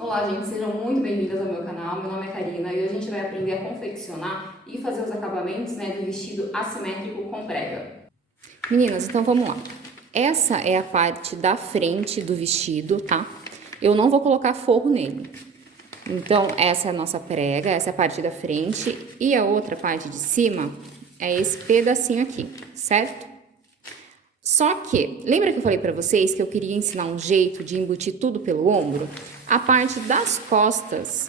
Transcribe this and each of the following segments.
Olá, gente, sejam muito bem-vindas ao meu canal. Meu nome é Karina e hoje a gente vai aprender a confeccionar e fazer os acabamentos, do vestido assimétrico com prega. Meninas, então vamos lá. Essa é a parte da frente do vestido, tá? Eu não vou colocar forro nele. Então, essa é a nossa prega, essa é a parte da frente e a outra parte de cima é esse pedacinho aqui, certo? Só que, lembra que eu falei pra vocês que eu queria ensinar um jeito de embutir tudo pelo ombro? A parte das costas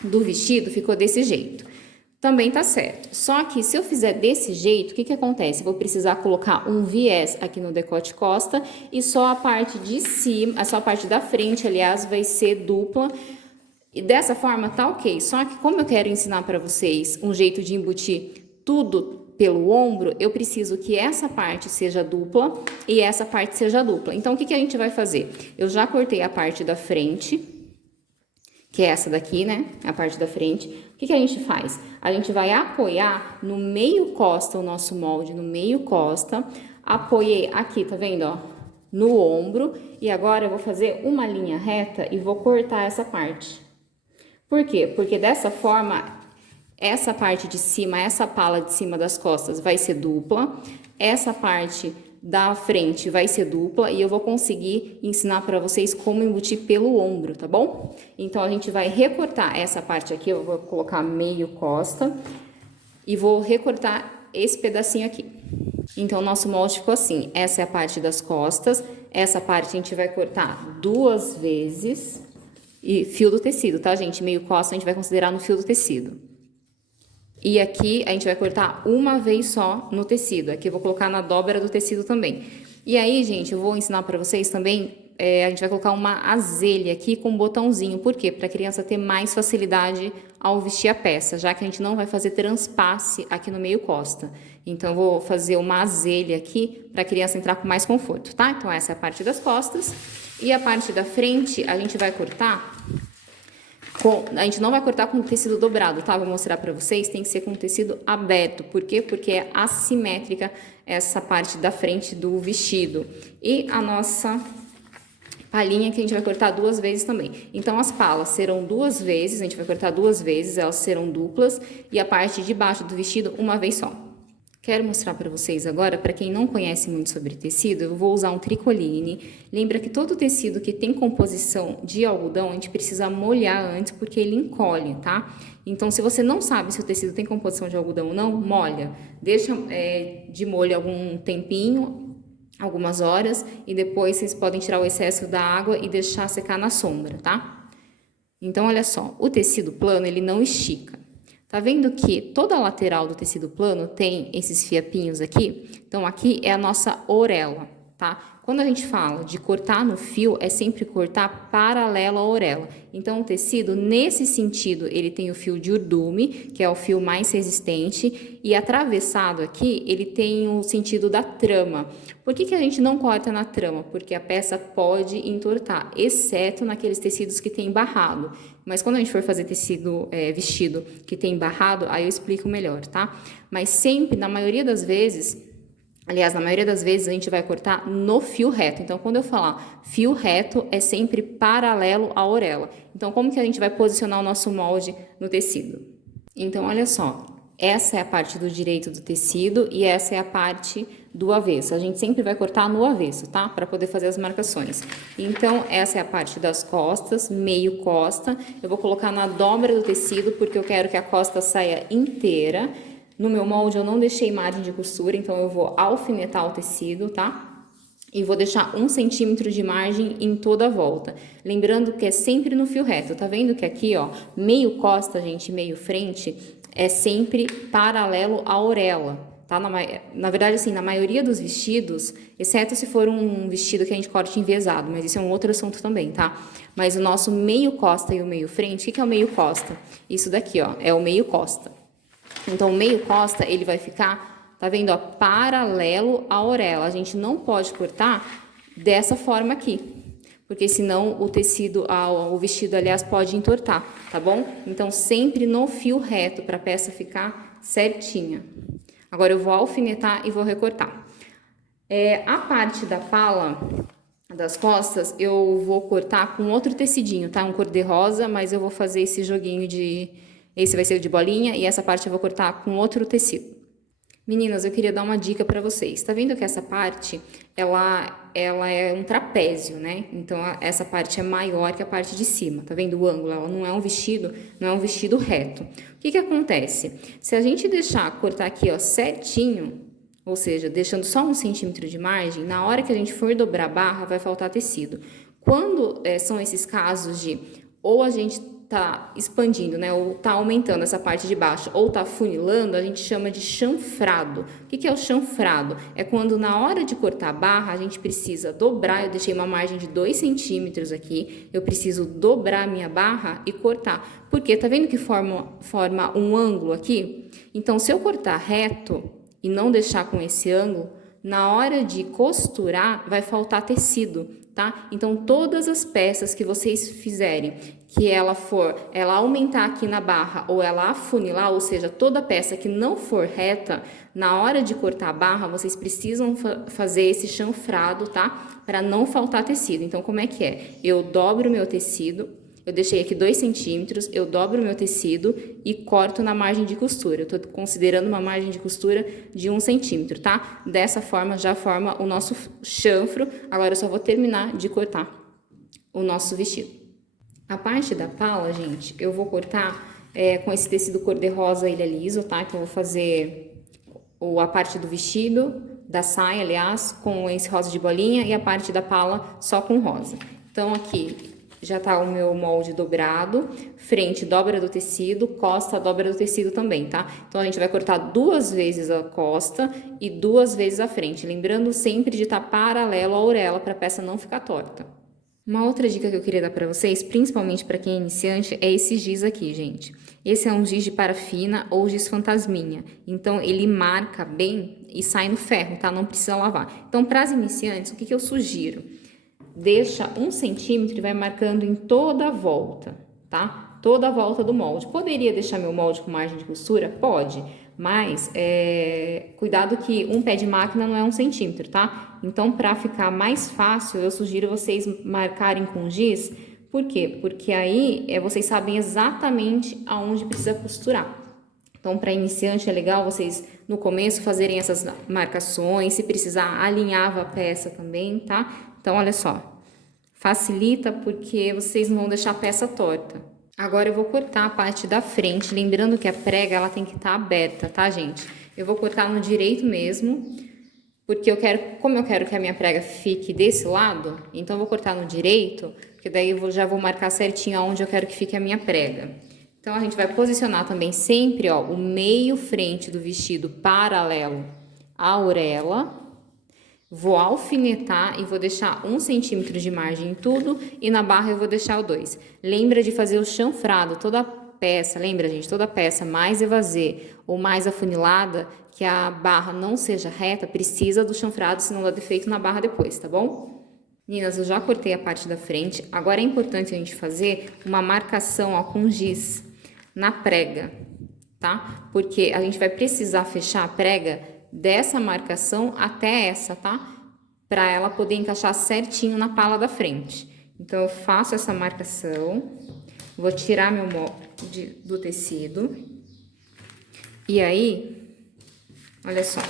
do vestido ficou desse jeito. Também tá certo. Só que se eu fizer desse jeito, o que que acontece? Eu vou precisar colocar um viés aqui no decote costa e só a parte de cima, só a parte da frente, aliás, vai ser dupla. E dessa forma tá ok. Só que como eu quero ensinar para vocês um jeito de embutir tudo pelo ombro, eu preciso que essa parte seja dupla e essa parte seja dupla. Então, o que que a gente vai fazer? Eu já cortei a parte da frente, que é essa daqui, né? A parte da frente. O que que a gente faz? A gente vai apoiar no meio costa o nosso molde, no meio costa. Apoiei aqui, tá vendo, ó? No ombro. E agora eu vou fazer uma linha reta e vou cortar essa parte. Por quê? Porque dessa forma, essa parte de cima, essa pala de cima das costas vai ser dupla, essa parte da frente vai ser dupla e eu vou conseguir ensinar para vocês como embutir pelo ombro, tá bom? Então, a gente vai recortar essa parte aqui, eu vou colocar meio costa e vou recortar esse pedacinho aqui. Então, o nosso molde ficou assim, essa é a parte das costas, essa parte a gente vai cortar 2 vezes e fio do tecido, tá, gente? Meio costa a gente vai considerar no fio do tecido. E aqui a gente vai cortar uma vez só no tecido. Aqui eu vou colocar na dobra do tecido também. E aí, gente, eu vou ensinar para vocês também, a gente vai colocar uma azelha aqui com um botãozinho. Por quê? Para a criança ter mais facilidade ao vestir a peça, já que a gente não vai fazer transpasse aqui no meio costa. Então, eu vou fazer uma azelha aqui para a criança entrar com mais conforto, tá? Então, essa é a parte das costas. E a parte da frente, a gente vai cortar a gente não vai cortar com tecido dobrado, tá? Vou mostrar pra vocês, tem que ser com tecido aberto. Por quê? Porque é assimétrica essa parte da frente do vestido. E a nossa palhinha que a gente vai cortar 2 vezes também. Então, as palas serão 2 vezes, a gente vai cortar 2 vezes, elas serão duplas. E a parte de baixo do vestido, uma vez só. Quero mostrar para vocês agora, para quem não conhece muito sobre tecido, eu vou usar um tricoline. Lembra que todo tecido que tem composição de algodão, a gente precisa molhar antes, porque ele encolhe, tá? Então, se você não sabe se o tecido tem composição de algodão ou não, molha. Deixa de molho algum tempinho, algumas horas, e depois vocês podem tirar o excesso da água e deixar secar na sombra, tá? Então, olha só, o tecido plano, ele não estica. Tá vendo que toda a lateral do tecido plano tem esses fiapinhos aqui? Então, aqui é a nossa orelha, tá? Quando a gente fala de cortar no fio, é sempre cortar paralelo à orelha. Então, o tecido, nesse sentido, ele tem o fio de urdume, que é o fio mais resistente, e atravessado aqui, ele tem o sentido da trama. Por que que a gente não corta na trama? Porque a peça pode entortar, exceto naqueles tecidos que tem barrado. Mas quando a gente for fazer tecido vestido que tem barrado, aí eu explico melhor, tá? Mas sempre, na maioria das vezes, aliás, na maioria das vezes a gente vai cortar no fio reto. Então, quando eu falar fio reto, é sempre paralelo à orelha. Então, como que a gente vai posicionar o nosso molde no tecido? Então, olha só, essa é a parte do direito do tecido e essa é a parte do avesso. A gente sempre vai cortar no avesso, tá? Para poder fazer as marcações. Então, essa é a parte das costas, meio costa. Eu vou colocar na dobra do tecido porque eu quero que a costa saia inteira. No meu molde eu não deixei margem de costura, então eu vou alfinetar o tecido, tá? E vou deixar 1 centímetro de margem em toda a volta. Lembrando que é sempre no fio reto. Tá vendo que aqui, ó, meio costa, gente, meio frente, é sempre paralelo à orelha, tá? Na verdade, assim, na maioria dos vestidos, exceto se for um vestido que a gente corte enviesado, mas isso é um outro assunto também, tá? Mas o nosso meio costa e o meio frente, o que é o meio costa? Isso daqui, ó, é o meio costa. Então, o meio costa, ele vai ficar, tá vendo, ó, paralelo à orelha. A gente não pode cortar dessa forma aqui, porque senão o tecido, o vestido, aliás, pode entortar, tá bom? Então, sempre no fio reto, para a peça ficar certinha. Agora, eu vou alfinetar e vou recortar. A parte da pala, das costas, eu vou cortar com outro tecidinho, tá? Um cor-de-rosa, mas eu vou fazer esse joguinho de... Esse vai ser de bolinha e essa parte eu vou cortar com outro tecido. Meninas, eu queria dar uma dica para vocês. Tá vendo que essa parte, ela é um trapézio, né? Então, essa parte é maior que a parte de cima. Tá vendo o ângulo? Ela não é um vestido reto. O que que acontece? Se a gente deixar cortar aqui, ó, certinho, ou seja, deixando só 1 centímetro de margem, na hora que a gente for dobrar a barra, vai faltar tecido. Quando são esses casos de ou a gente tá expandindo, né, ou tá aumentando essa parte de baixo, ou tá funilando, a gente chama de chanfrado. O que que é o chanfrado? É quando na hora de cortar a barra, a gente precisa dobrar, eu deixei uma margem de 2 centímetros aqui, eu preciso dobrar a minha barra e cortar. Porque tá vendo que forma um ângulo aqui? Então, se eu cortar reto e não deixar com esse ângulo, na hora de costurar, vai faltar tecido, tá? Então, todas as peças que vocês fizerem, que ela aumentar aqui na barra ou ela afunilar, ou seja, toda peça que não for reta, na hora de cortar a barra, vocês precisam fazer esse chanfrado, tá? Para não faltar tecido. Então, como é que é? Eu dobro o meu tecido, eu deixei aqui 2 centímetros, eu dobro o meu tecido e corto na margem de costura. Eu tô considerando uma margem de costura de 1 centímetro, tá? Dessa forma, já forma o nosso chanfro. Agora, eu só vou terminar de cortar o nosso vestido. A parte da pala, gente, eu vou cortar com esse tecido cor-de-rosa ilha liso, tá? Que eu vou fazer a parte do vestido, da saia, aliás, com esse rosa de bolinha e a parte da pala só com rosa. Então, aqui já tá o meu molde dobrado, frente dobra do tecido, costa dobra do tecido também, tá? Então, a gente vai cortar 2 vezes a costa e 2 vezes a frente, lembrando sempre de estar paralelo à orelha para a peça não ficar torta. Uma outra dica que eu queria dar para vocês, principalmente para quem é iniciante, é esse giz aqui, gente. Esse é um giz de parafina ou giz fantasminha. Então, ele marca bem e sai no ferro, tá? Não precisa lavar. Então, para as iniciantes, o que eu sugiro? Deixa 1 centímetro e vai marcando em toda a volta, tá? Toda a volta do molde. Poderia deixar meu molde com margem de costura? Pode, mas cuidado que um pé de máquina não é 1 centímetro, tá? Então, para ficar mais fácil, eu sugiro vocês marcarem com giz. Por quê? Porque aí vocês sabem exatamente aonde precisa costurar. Então, para iniciante é legal vocês, no começo, fazerem essas marcações. Se precisar, alinhava a peça também, tá? Então, olha só, facilita porque vocês não vão deixar a peça torta. Agora, eu vou cortar a parte da frente, lembrando que a prega, ela tem que estar aberta, tá, gente? Eu vou cortar no direito mesmo, porque como eu quero que a minha prega fique desse lado, então eu vou cortar no direito, porque daí eu já vou marcar certinho aonde eu quero que fique a minha prega. Então, a gente vai posicionar também sempre, ó, o meio frente do vestido paralelo à orelha. Vou alfinetar e vou deixar 1 centímetro de margem em tudo e na barra eu vou deixar o 2. Lembra de fazer o chanfrado, toda peça, lembra, gente? Toda peça mais evasê ou mais afunilada, que a barra não seja reta, precisa do chanfrado, senão dá defeito na barra depois, tá bom? Meninas, eu já cortei a parte da frente, agora é importante a gente fazer uma marcação, ó, com giz na prega, tá? Porque a gente vai precisar fechar a prega dessa marcação até essa, tá? Para ela poder encaixar certinho na pala da frente. Então, eu faço essa marcação, vou tirar meu molde do tecido. E aí, olha só,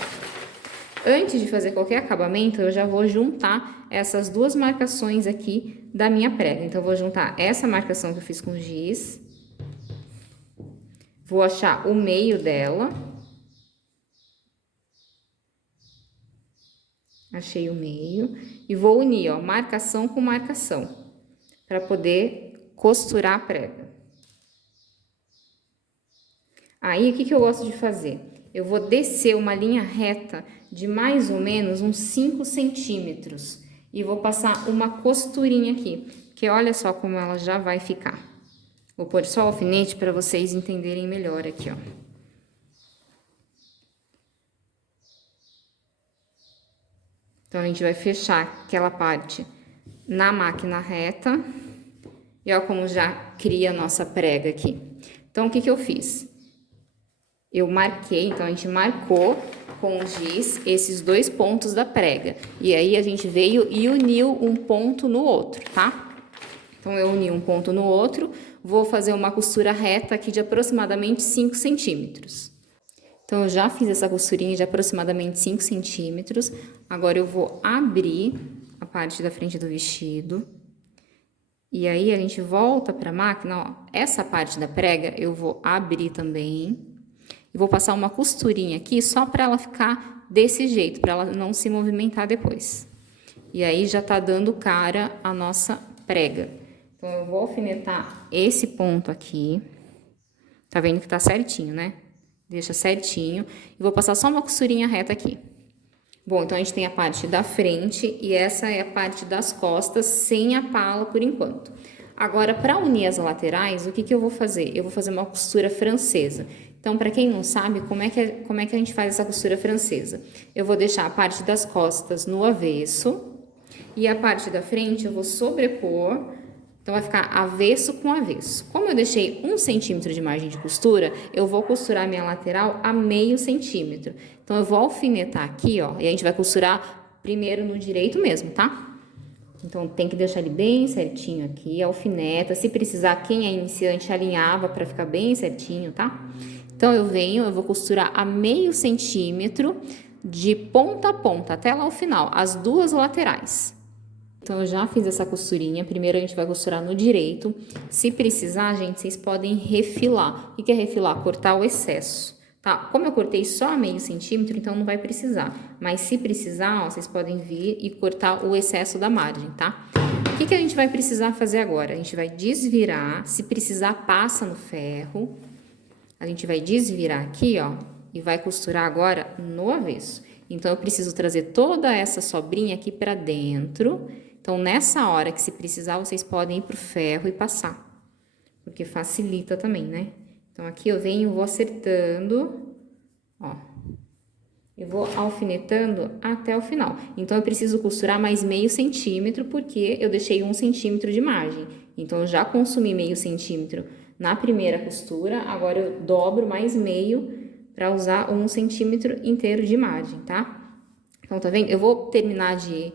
antes de fazer qualquer acabamento, eu já vou juntar essas 2 marcações aqui da minha prega. Então, eu vou juntar essa marcação que eu fiz com giz, vou achar o meio dela. Achei o meio e vou unir, ó, marcação com marcação, para poder costurar a prega. Aí, o que eu gosto de fazer? Eu vou descer uma linha reta de mais ou menos uns 5 centímetros e vou passar uma costurinha aqui, que olha só como ela já vai ficar. Vou pôr só o alfinete para vocês entenderem melhor aqui, ó. Então, a gente vai fechar aquela parte na máquina reta. E ó como já cria a nossa prega aqui. Então, o que eu fiz? Eu marquei, então a gente marcou com giz esses 2 pontos da prega. E aí, a gente veio e uniu um ponto no outro, tá? Então, eu uni um ponto no outro, vou fazer uma costura reta aqui de aproximadamente 5 centímetros. Então, eu já fiz essa costurinha de aproximadamente 5 centímetros. Agora, eu vou abrir a parte da frente do vestido. E aí, a gente volta para a máquina, ó. Essa parte da prega, eu vou abrir também. E vou passar uma costurinha aqui, só para ela ficar desse jeito, para ela não se movimentar depois. E aí, já tá dando cara a nossa prega. Então, eu vou alfinetar esse ponto aqui. Tá vendo que tá certinho, né? Deixa certinho. E vou passar só uma costurinha reta aqui. Bom, então a gente tem a parte da frente e essa é a parte das costas sem a pala por enquanto. Agora, para unir as laterais, o que que eu vou fazer? Eu vou fazer uma costura francesa. Então, para quem não sabe, como é que a gente faz essa costura francesa? Eu vou deixar a parte das costas no avesso e a parte da frente eu vou sobrepor. Então, vai ficar avesso com avesso. Como eu deixei 1 centímetro de margem de costura, eu vou costurar minha lateral a meio centímetro. Então, eu vou alfinetar aqui, ó, e a gente vai costurar primeiro no direito mesmo, tá? Então, tem que deixar ele bem certinho aqui, alfineta. Se precisar, quem é iniciante, alinhava para ficar bem certinho, tá? Então, eu vou costurar a meio centímetro de ponta a ponta, até lá ao final, as 2 laterais. Então, eu já fiz essa costurinha. Primeiro, a gente vai costurar no direito. Se precisar, gente, vocês podem refilar. O que é refilar? Cortar o excesso, tá? Como eu cortei só a meio centímetro, então não vai precisar. Mas se precisar, ó, vocês podem vir e cortar o excesso da margem, tá? O que a gente vai precisar fazer agora? A gente vai desvirar. Se precisar, passa no ferro. A gente vai desvirar aqui, ó, e vai costurar agora no avesso. Então, eu preciso trazer toda essa sobrinha aqui pra dentro. Então, nessa hora que se precisar, vocês podem ir pro ferro e passar. Porque facilita também, né? Então, aqui eu venho, vou acertando, ó. Eu vou alfinetando até o final. Então, eu preciso costurar mais meio centímetro, porque eu deixei 1 centímetro de margem. Então, eu já consumi meio centímetro na primeira costura. Agora, eu dobro mais meio para usar 1 centímetro inteiro de margem, tá? Então, tá vendo? Eu vou terminar de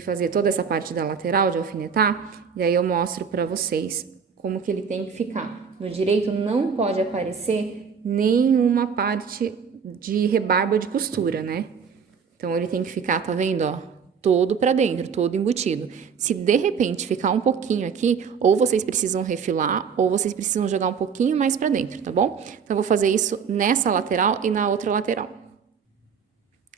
fazer toda essa parte da lateral, de alfinetar, e aí eu mostro pra vocês como que ele tem que ficar. No direito não pode aparecer nenhuma parte de rebarba de costura, né? Então, ele tem que ficar, tá vendo, ó, todo pra dentro, todo embutido. Se de repente ficar um pouquinho aqui, ou vocês precisam refilar, ou vocês precisam jogar um pouquinho mais pra dentro, tá bom? Então, eu vou fazer isso nessa lateral e na outra lateral.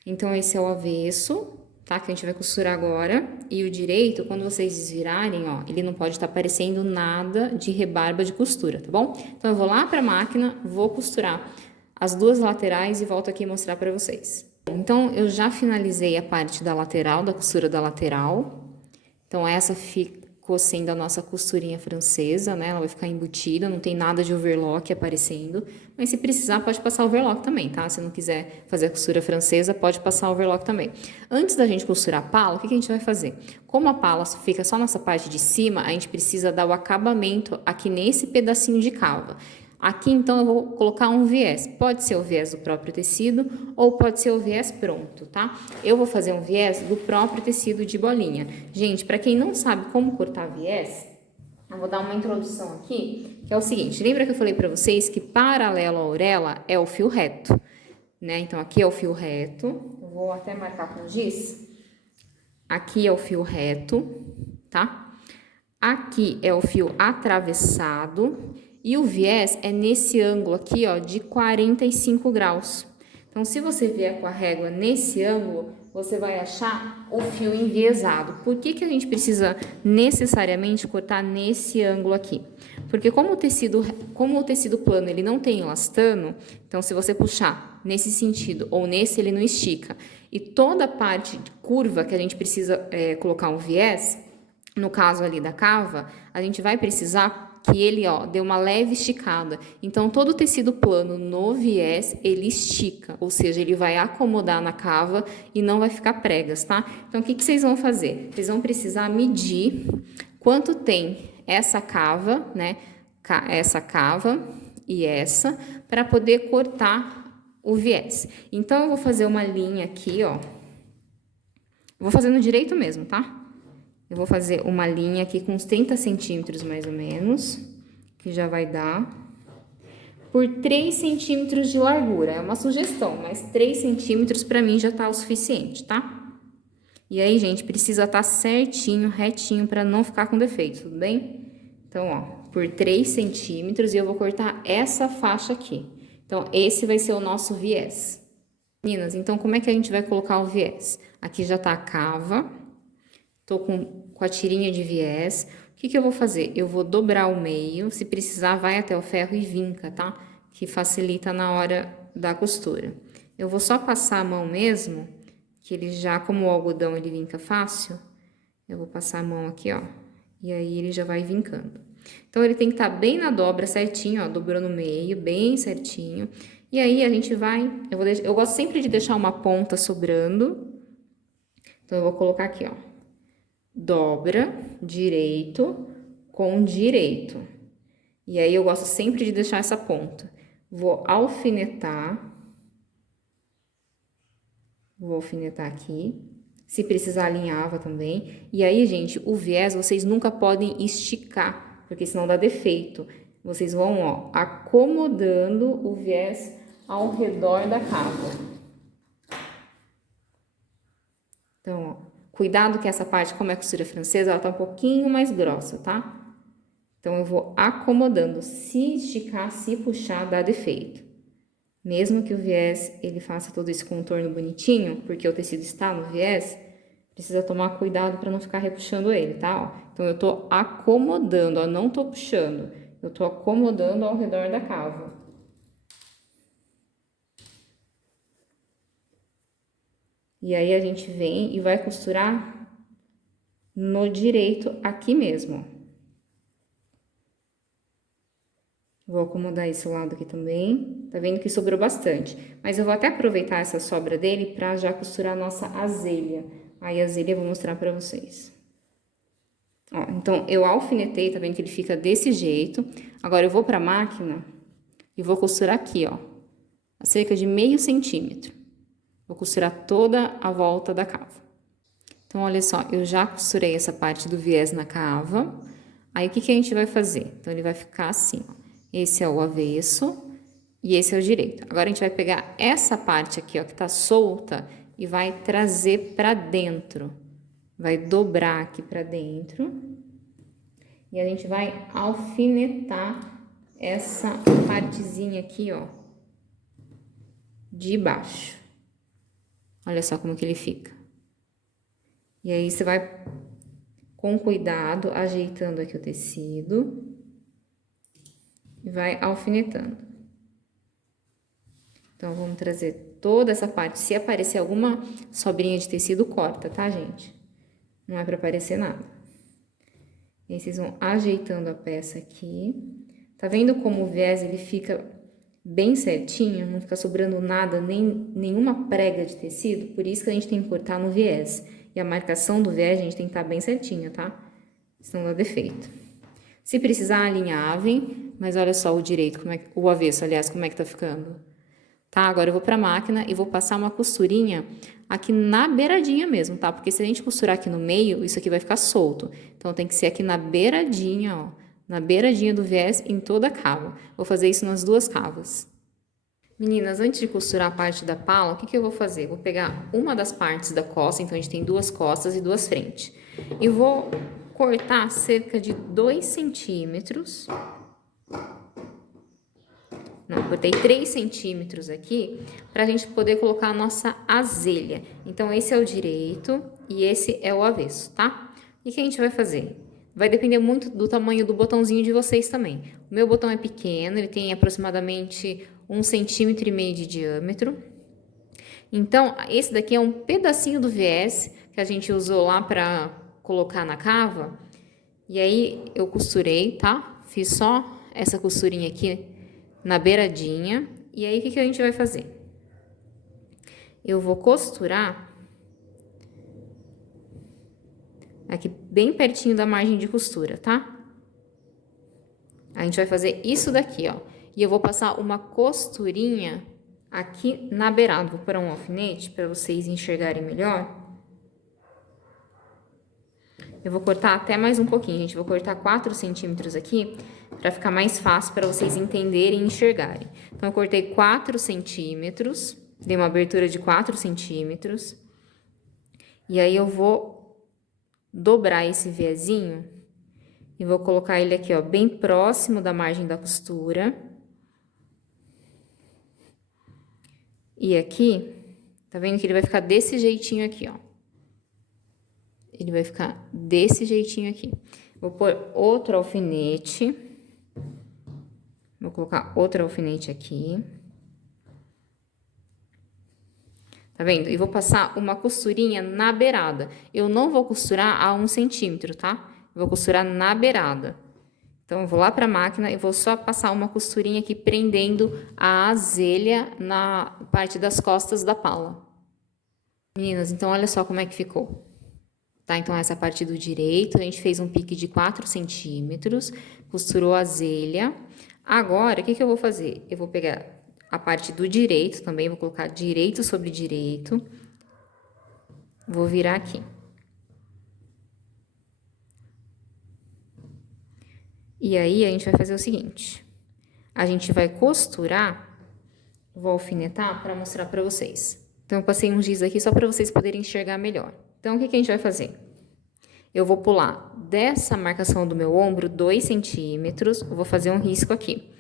Então, esse é o avesso, tá? Que a gente vai costurar agora. E o direito, quando vocês desvirarem, ó, ele não pode estar aparecendo nada de rebarba de costura, tá bom? Então, eu vou lá pra máquina, vou costurar as 2 laterais e volto aqui mostrar pra vocês. Então, eu já finalizei a parte da lateral, da costura da lateral. Então, essa ficou sendo a nossa costurinha francesa, né? Ela vai ficar embutida, não tem nada de overlock aparecendo. Mas se precisar, pode passar overlock também, tá? Se não quiser fazer a costura francesa, pode passar overlock também. Antes da gente costurar a pala, o que a gente vai fazer? Como a pala fica só nessa parte de cima, a gente precisa dar o acabamento aqui nesse pedacinho de cava. Aqui, então, eu vou colocar um viés. Pode ser o viés do próprio tecido ou pode ser o viés pronto, tá? Eu vou fazer um viés do próprio tecido de bolinha. Gente, para quem não sabe como cortar viés, eu vou dar uma introdução aqui, que é o seguinte. Lembra que eu falei para vocês que paralelo à orelha é o fio reto, né? Então, aqui é o fio reto. Eu vou até marcar com giz. Aqui é o fio reto, tá? Aqui é o fio atravessado. E o viés é nesse ângulo aqui, ó, de 45 graus. Então, se você vier com a régua nesse ângulo, você vai achar o fio enviesado. Por que a gente precisa necessariamente cortar nesse ângulo aqui? Porque como o tecido plano, ele não tem elastano, então se você puxar nesse sentido ou nesse, ele não estica. E toda a parte de curva que a gente precisa colocar um viés, no caso ali da cava, a gente vai precisar que ele, ó, dê uma leve esticada. Então, todo o tecido plano no viés, ele estica, ou seja, ele vai acomodar na cava e não vai ficar pregas, tá? Então, o que vocês vão fazer? Vocês vão precisar medir quanto tem essa cava, né? Essa cava e essa, para poder cortar o viés. Então, eu vou fazer uma linha aqui, ó. Vou fazer no direito mesmo, tá? Eu vou fazer uma linha aqui com uns 30 centímetros, mais ou menos, que já vai dar por 3 centímetros de largura. É uma sugestão, mas 3 centímetros pra mim já tá o suficiente, tá? E aí, gente, precisa estar certinho, retinho, pra não ficar com defeito, tudo bem? Então, ó, por 3 centímetros e eu vou cortar essa faixa aqui. Então, esse vai ser o nosso viés. Meninas, então como é que a gente vai colocar o viés? Aqui já tá a cava, tô com a tirinha de viés. O que que eu vou fazer? Eu vou dobrar o meio, se precisar vai até o ferro e vinca, tá? Que facilita na hora da costura. Eu vou só passar a mão mesmo, que ele já, como o algodão ele vinca fácil, eu vou passar a mão aqui, ó, e aí ele já vai vincando. Então, ele tem que estar bem na dobra certinho, ó, dobrou no meio, bem certinho. E aí, a gente vai... Eu gosto sempre de deixar uma ponta sobrando. Então, eu vou colocar aqui, ó. Dobra, direito, com direito. E aí, eu gosto sempre de deixar essa ponta. Vou alfinetar. Vou alfinetar aqui. Se precisar, alinhava também. E aí, gente, o viés vocês nunca podem esticar, porque senão dá defeito. Vocês vão, ó, acomodando o viés ao redor da cava. Então, ó, cuidado que essa parte, como é costura francesa, ela tá um pouquinho mais grossa, tá? Então, eu vou acomodando. Se esticar, se puxar, dá defeito. Mesmo que o viés, ele faça todo esse contorno bonitinho, porque o tecido está no viés, precisa tomar cuidado para não ficar repuxando ele, tá? Ó, então, eu tô acomodando, ó, não tô puxando. Eu tô acomodando ao redor da cava. E aí, a gente vem e vai costurar no direito aqui mesmo. Vou acomodar esse lado aqui também. Tá vendo que sobrou bastante. Mas eu vou até aproveitar essa sobra dele pra já costurar a nossa azelha. Aí, a azelha eu vou mostrar pra vocês. Ó, então, eu alfinetei, tá vendo que ele fica desse jeito. Agora, eu vou pra máquina e vou costurar aqui, ó. A cerca de meio centímetro. Vou costurar toda a volta da cava. Então, olha só, eu já costurei essa parte do viés na cava. Aí, o que que a gente vai fazer? Então, ele vai ficar assim, ó. Esse é o avesso e esse é o direito. Agora, a gente vai pegar essa parte aqui, ó, que tá solta e vai trazer pra dentro. Vai dobrar aqui pra dentro. E a gente vai alfinetar essa partezinha aqui, ó, de baixo. Olha só como que ele fica. E aí, você vai, com cuidado, ajeitando aqui o tecido. E vai alfinetando. Então, vamos trazer toda essa parte. Se aparecer alguma sobrinha de tecido, corta, tá, gente? Não é pra aparecer nada. E aí, vocês vão ajeitando a peça aqui. Tá vendo como o viés, ele fica bem certinho? Não fica sobrando nada, nenhuma prega de tecido. Por isso que a gente tem que cortar no viés. E a marcação do viés, a gente tem que estar bem certinha, tá? Senão dá defeito. Se precisar, alinhavem, mas olha só o direito, como é, o avesso, aliás, como é que tá ficando. Tá, agora eu vou pra máquina e vou passar uma costurinha aqui na beiradinha mesmo, tá? Porque se a gente costurar aqui no meio, isso aqui vai ficar solto. Então, tem que ser aqui na beiradinha, ó. Na beiradinha do viés, em toda a cava. Vou fazer isso nas duas cavas. Meninas, antes de costurar a parte da pala, o que que eu vou fazer? Vou pegar uma das partes da costa, então a gente tem duas costas e duas frentes. E vou cortar cerca de 2 centímetros. Não, cortei 3 centímetros aqui, pra gente poder colocar a nossa azelha. Então, esse é o direito e esse é o avesso, tá? E o que a gente vai fazer? Vai depender muito do tamanho do botãozinho de vocês também. O meu botão é pequeno, ele tem aproximadamente 1,5 centímetro de diâmetro. Então, esse daqui é um pedacinho do viés que a gente usou lá pra colocar na cava. E aí, eu costurei, tá? Fiz só essa costurinha aqui na beiradinha. E aí, o que que a gente vai fazer? Eu vou costurar aqui bem pertinho da margem de costura, tá? A gente vai fazer isso daqui, ó. E eu vou passar uma costurinha aqui na beirada. Vou pôr um alfinete para vocês enxergarem melhor. Eu vou cortar até mais um pouquinho, gente. Vou cortar 4 centímetros aqui, para ficar mais fácil para vocês entenderem e enxergarem. Então, eu cortei 4 centímetros, dei uma abertura de 4 centímetros. E aí, eu vou dobrar esse viezinho e vou colocar ele aqui, ó, bem próximo da margem da costura. E aqui, tá vendo que ele vai ficar desse jeitinho aqui, ó. Ele vai ficar desse jeitinho aqui. Vou pôr outro alfinete. Vou colocar outro alfinete aqui. Tá vendo? E vou passar uma costurinha na beirada. Eu não vou costurar a 1 centímetro, tá? Eu vou costurar na beirada. Então, eu vou lá pra máquina e vou só passar uma costurinha aqui, prendendo a azelha na parte das costas da pala. Meninas, então olha só como é que ficou. Tá? Então, essa parte do direito, a gente fez um pique de 4 centímetros, costurou a azelha. Agora, o que eu vou fazer? Eu vou pegar a parte do direito também, vou colocar direito sobre direito. Vou virar aqui. E aí, a gente vai fazer o seguinte. A gente vai costurar, vou alfinetar para mostrar para vocês. Então, eu passei um giz aqui só para vocês poderem enxergar melhor. Então, o que a gente vai fazer? Eu vou pular dessa marcação do meu ombro 2 centímetros, eu vou fazer um risco aqui.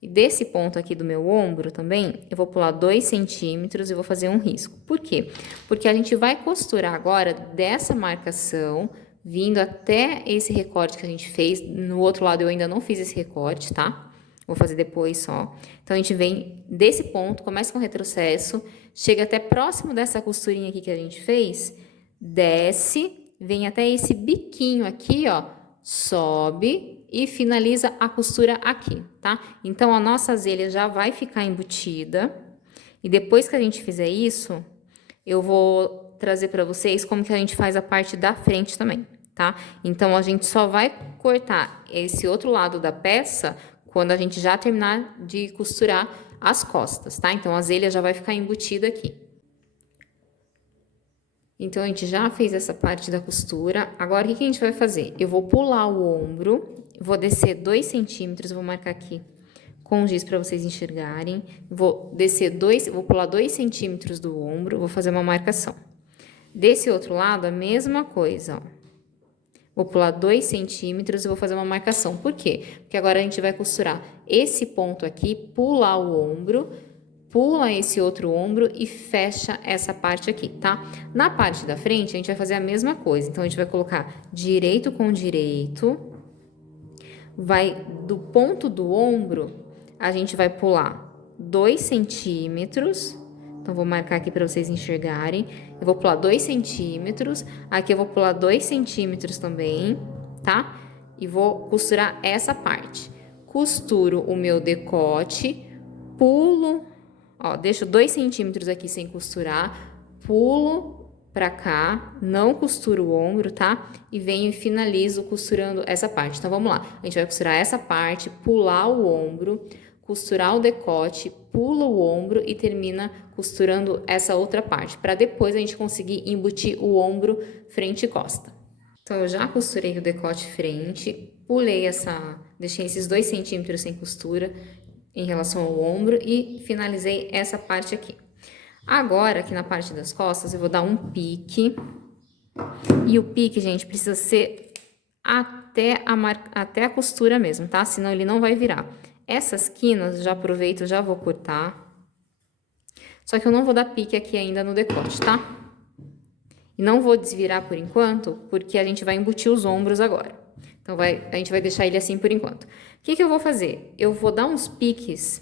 E desse ponto aqui do meu ombro também, eu vou pular 2 centímetros e vou fazer um risco. Por quê? Porque a gente vai costurar agora dessa marcação, vindo até esse recorte que a gente fez. No outro lado eu ainda não fiz esse recorte, tá? Vou fazer depois só. Então, a gente vem desse ponto, começa com retrocesso, chega até próximo dessa costurinha aqui que a gente fez, desce, vem até esse biquinho aqui, ó, sobe e finaliza a costura aqui, tá? Então, a nossa azelha já vai ficar embutida. E depois que a gente fizer isso, eu vou trazer para vocês como que a gente faz a parte da frente também, tá? Então, a gente só vai cortar esse outro lado da peça quando a gente já terminar de costurar as costas, tá? Então, a azelha já vai ficar embutida aqui. Então, a gente já fez essa parte da costura. Agora, o que a gente vai fazer? Eu vou pular o ombro, vou descer 2 centímetros, vou marcar aqui com giz para vocês enxergarem. Vou descer vou pular 2 centímetros do ombro, vou fazer uma marcação. Desse outro lado, a mesma coisa, ó. Vou pular 2 centímetros e vou fazer uma marcação. Por quê? Porque agora a gente vai costurar esse ponto aqui, pular o ombro, pula esse outro ombro e fecha essa parte aqui, tá? Na parte da frente, a gente vai fazer a mesma coisa. Então, a gente vai colocar direito com direito. Vai do ponto do ombro, a gente vai pular 2 centímetros. Então, vou marcar aqui para vocês enxergarem. Eu vou pular 2 centímetros. Aqui eu vou pular 2 centímetros também, tá? E vou costurar essa parte. Costuro o meu decote, pulo, ó, deixo 2 centímetros aqui sem costurar, pulo pra cá, não costuro o ombro, tá? E venho e finalizo costurando essa parte. Então, vamos lá. A gente vai costurar essa parte, pular o ombro, costurar o decote, pula o ombro e termina costurando essa outra parte, para depois a gente conseguir embutir o ombro frente e costa. Então, eu já costurei o decote frente, pulei deixei esses 2 centímetros sem costura em relação ao ombro e finalizei essa parte aqui. Agora, aqui na parte das costas, eu vou dar um pique. E o pique, gente, precisa ser até a costura mesmo, tá? Senão ele não vai virar. Essas quinas, já aproveito, já vou cortar. Só que eu não vou dar pique aqui ainda no decote, tá? E não vou desvirar por enquanto, porque a gente vai embutir os ombros agora. Então, a gente vai deixar ele assim por enquanto. O que eu vou fazer? Eu vou dar uns piques,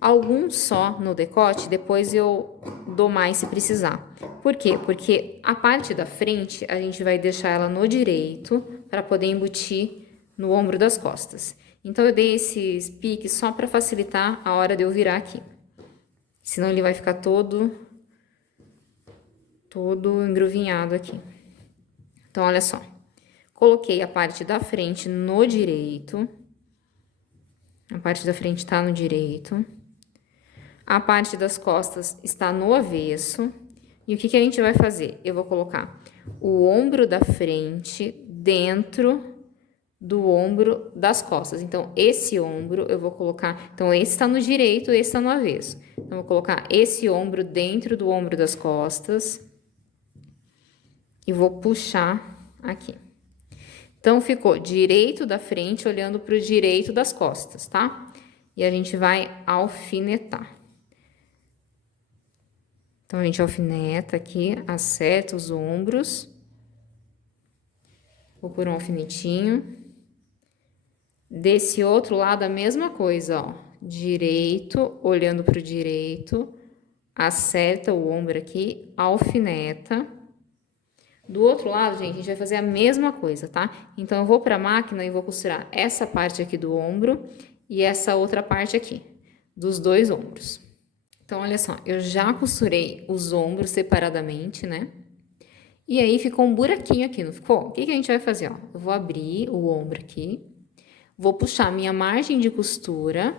alguns só no decote, depois eu dou mais se precisar. Por quê? Porque a parte da frente, a gente vai deixar ela no direito, para poder embutir no ombro das costas. Então, eu dei esses piques só para facilitar a hora de eu virar aqui. Senão, ele vai ficar todo engruvinhado aqui. Então, olha só. Coloquei a parte da frente no direito. A parte da frente tá no direito. A parte das costas está no avesso. E o que a gente vai fazer? Eu vou colocar o ombro da frente dentro do ombro das costas. Então, esse ombro eu vou colocar... Então, esse está no direito, esse está no avesso. Então, eu vou colocar esse ombro dentro do ombro das costas. E vou puxar aqui. Então, ficou direito da frente olhando para o direito das costas, tá? E a gente vai alfinetar. Então, a gente alfineta aqui, acerta os ombros. Vou por um alfinetinho. Desse outro lado, a mesma coisa, ó. Direito, olhando para o direito. Acerta o ombro aqui, alfineta. Do outro lado, gente, a gente vai fazer a mesma coisa, tá? Então, eu vou para a máquina e vou costurar essa parte aqui do ombro e essa outra parte aqui, dos dois ombros. Então, olha só, eu já costurei os ombros separadamente, né? E aí, ficou um buraquinho aqui, não ficou? O que a gente vai fazer, ó? Eu vou abrir o ombro aqui, vou puxar minha margem de costura,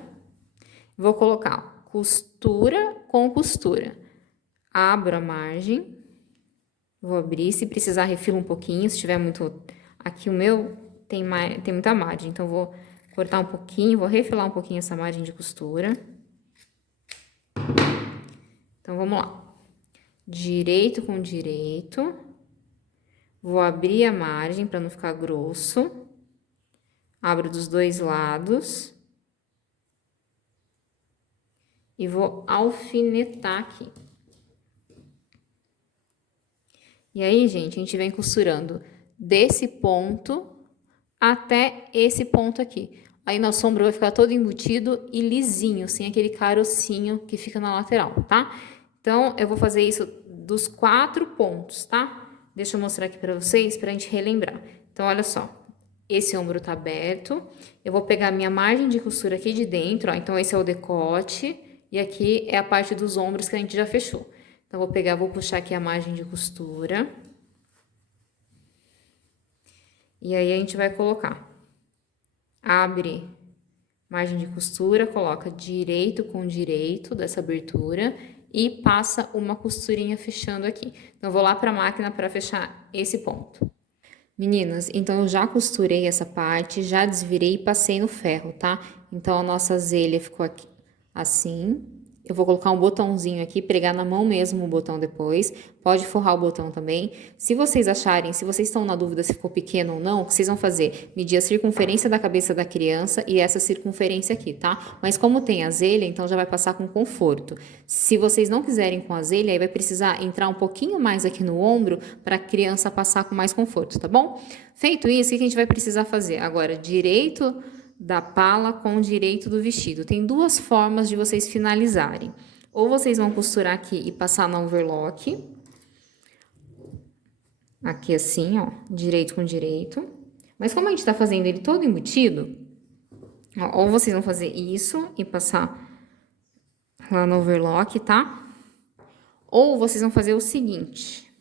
vou colocar costura com costura. Abro a margem, vou abrir, se precisar refilo um pouquinho, se tiver muito... Aqui o meu tem muita margem, então vou cortar um pouquinho, vou refilar um pouquinho essa margem de costura. Então, vamos lá. Direito com direito. Vou abrir a margem para não ficar grosso. Abro dos dois lados. E vou alfinetar aqui. E aí, gente, a gente vem costurando desse ponto até esse ponto aqui. Aí, na sombra vai ficar todo embutido e lisinho, sem aquele carocinho que fica na lateral, tá? Então, eu vou fazer isso dos 4 pontos, tá? Deixa eu mostrar aqui pra vocês, pra gente relembrar. Então, olha só. Esse ombro tá aberto. Eu vou pegar minha margem de costura aqui de dentro, ó. Então, esse é o decote. E aqui é a parte dos ombros que a gente já fechou. Então, vou pegar, vou puxar aqui a margem de costura. E aí, a gente vai colocar. Abre margem de costura, coloca direito com direito dessa abertura e passa uma costurinha fechando aqui. Então, eu vou lá para a máquina para fechar esse ponto. Meninas, então eu já costurei essa parte, já desvirei e passei no ferro, tá? Então, a nossa azelha ficou aqui assim. Eu vou colocar um botãozinho aqui, pregar na mão mesmo o botão depois. Pode forrar o botão também. Se vocês acharem, se vocês estão na dúvida se ficou pequeno ou não, o que vocês vão fazer? Medir a circunferência da cabeça da criança e essa circunferência aqui, tá? Mas como tem azelha, então já vai passar com conforto. Se vocês não quiserem com azelha, aí vai precisar entrar um pouquinho mais aqui no ombro para a criança passar com mais conforto, tá bom? Feito isso, o que a gente vai precisar fazer? Agora, direito da pala com o direito do vestido. Tem 2 formas de vocês finalizarem. Ou vocês vão costurar aqui e passar na overlock. Aqui assim, ó, direito com direito. Mas como a gente tá fazendo ele todo embutido, ó, ou vocês vão fazer isso e passar lá no overlock, tá? Ou vocês vão fazer o seguinte.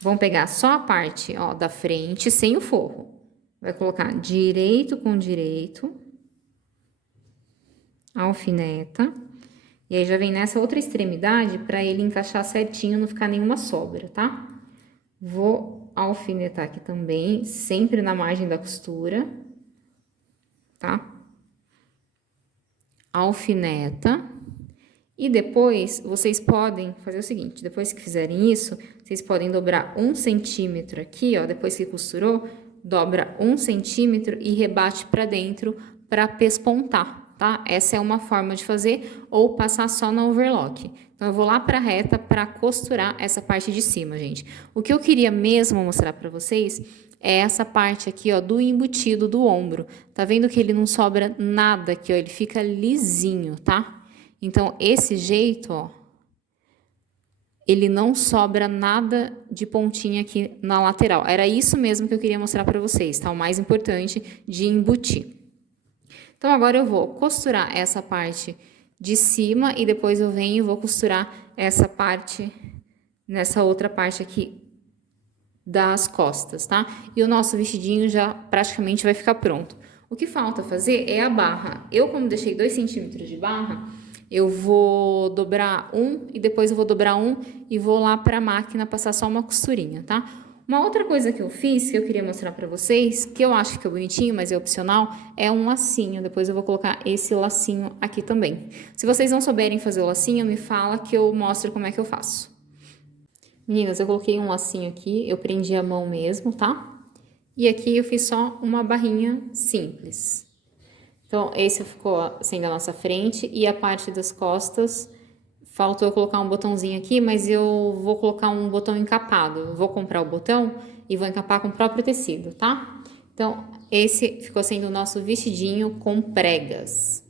Vão pegar só a parte, ó, da frente, sem o forro. Vai colocar direito com direito, alfineta, e aí já vem nessa outra extremidade para ele encaixar certinho, não ficar nenhuma sobra, tá? Vou alfinetar aqui também, sempre na margem da costura, tá? Alfineta. E depois, vocês podem fazer o seguinte, depois que fizerem isso, vocês podem dobrar 1 centímetro aqui, ó, depois que costurou, dobra 1 centímetro e rebate para dentro para pespontar, tá? Essa é uma forma de fazer, ou passar só na overlock. Então, eu vou lá para a reta para costurar essa parte de cima, gente. O que eu queria mesmo mostrar para vocês é essa parte aqui, ó, do embutido do ombro. Tá vendo que ele não sobra nada aqui, ó, ele fica lisinho, tá? Então, esse jeito, ó, ele não sobra nada de pontinha aqui na lateral. Era isso mesmo que eu queria mostrar para vocês, tá? O mais importante de embutir. Então, agora eu vou costurar essa parte de cima e depois eu venho e vou costurar essa parte, nessa outra parte aqui das costas, tá? E o nosso vestidinho já praticamente vai ficar pronto. O que falta fazer é a barra. Eu, como deixei 2 centímetros de barra, eu vou dobrar um e depois eu vou dobrar um e vou lá para a máquina passar só uma costurinha, tá? Uma outra coisa que eu fiz, que eu queria mostrar para vocês, que eu acho que fica bonitinho, mas é opcional, é um lacinho. Depois eu vou colocar esse lacinho aqui também. Se vocês não souberem fazer o lacinho, me fala que eu mostro como é que eu faço. Meninas, eu coloquei um lacinho aqui, eu prendi a mão mesmo, tá? E aqui eu fiz só uma barrinha simples. Então, esse ficou sendo a nossa frente e a parte das costas, faltou eu colocar um botãozinho aqui, mas eu vou colocar um botão encapado. Eu vou comprar o botão e vou encapar com o próprio tecido, tá? Então, esse ficou sendo o nosso vestidinho com pregas.